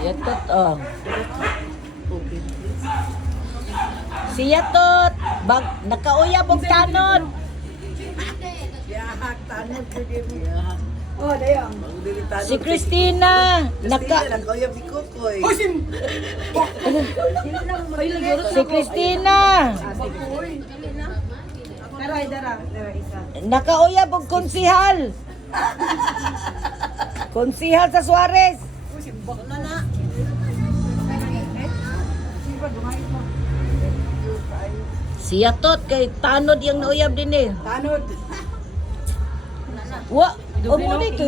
Yatot, oh. Si Yatot, nakauyab og tanod. Oh, dayo. Si Christina, Nakauyab si Kokoy. si Christina, Dara isa. nakauyab og konsihal. Konsihal sa Suarez. Si Yatot kay tanod yang nauyab din eh. Tanod. Wa, o mo dito.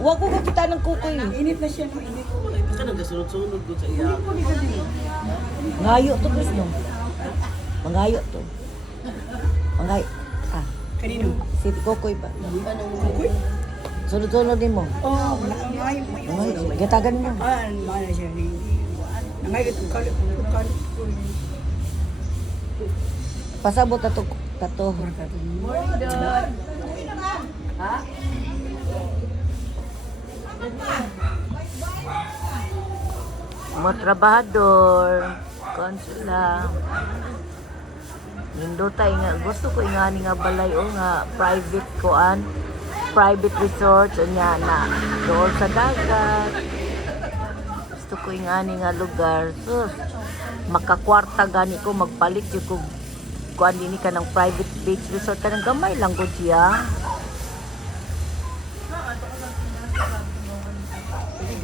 Wa ko kita ng kukoy. Init na siya, no? Init. Basta nagasunod-sunod ko sa iya. Ngayo to guys no. Mangayo to. Mangayo. Ah, Kanino? si kukoy ba? Kukoy? Sunod-sunod din mo. Oh, wala kang ngayon. Mangayo. Gatagan mo. Ah, mana siya ni. Nangayon ito kalit. Pasabot tato. Ha? Mga trabahador, konsula. Nindotay nga gusto ko ingani nga balay o nga private resort nya na dool sa dagat. Gusto ko ingani nga lugar. So makakwarta gani ko magpalit yung ko kuan dinhi ka ng private beach resort ka ng gamay lang gud siya.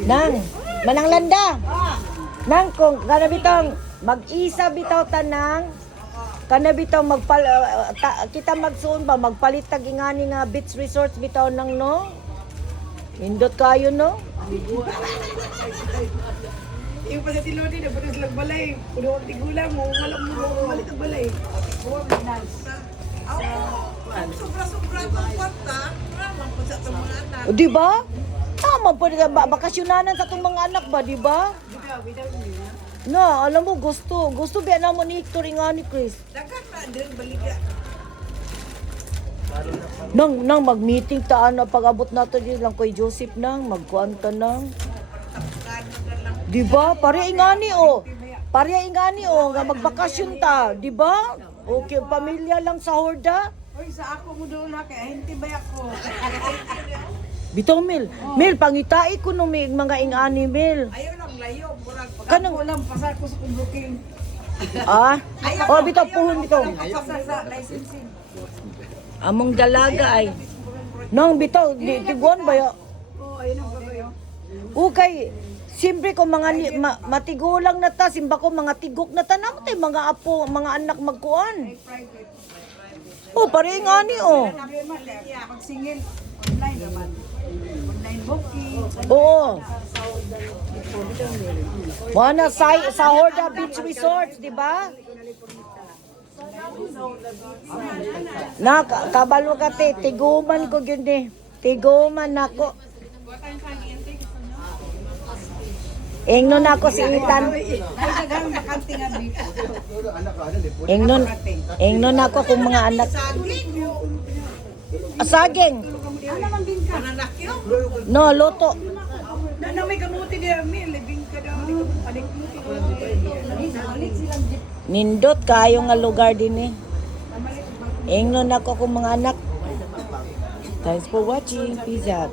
Nang, manang landa. Nang kung kana bitong mag-isa bitaw tanang kana bitaw kita magsuon ba magpalit tag ingani nga beach resorts bitaw nang no. Indot kayo no. Yung pa sa tilodi na pati silang balay. Puno ang tigulang mo, wala mo malit ang balay. Buwag na nice. Sobra-sobra ang kwarta. Ramang pa sa itong mga anak. O, di ba? Tama pa rin bakasyonanan sa itong mga anak ba, di ba? Bitaw niya. Na, alam mo, gusto ba na mo ni Hector ingani, Chris? Dagat na din baliga. Nang mag-meeting taan na pag-abot nato din lang kay Joseph nang magkuanta nang. Di ba? Pare ingani nga magbakasyon ta, di ba? Okay, pamilya lang sa Horda. Oy, sa ako mo doon na kaya hindi ba ako? Bitaw Mel, Mel pangitai ko no may mga ingani Mel. Ayaw lang layo. Murag Kanang Walang pasar ko sa kong booking. bitaw puhon bitaw. Pasar sa licensing. Among dalaga ay. Nang bitaw, tiguan ba ya? Oh, ayun ang babayo. Ukay, siyempre ko mga matigulang na ta, simba ko mga tigok na ta, naman tayo mga apo, mga anak magkuan. Private. Oh, pare nga ni oh. Pag singil, online naman. Online booking. Oo. Wana sa Horda Beach Resorts, di ba? Na, kabalo ka te, tiguman ko yun eh. Tiguman ako. Ingnon ako si Itan. Ay, dagang bakante nga dito. Ingnon ako kung mga anak. Saging. Ano naman din ka? nanakyo. No, loto. Na may kamuti niya, may living ka daw. Adik mo. Adik silang jeep. Nindot kayo nga lugar din eh. Ingnon ako kung mga anak. Thanks for watching. Peace out.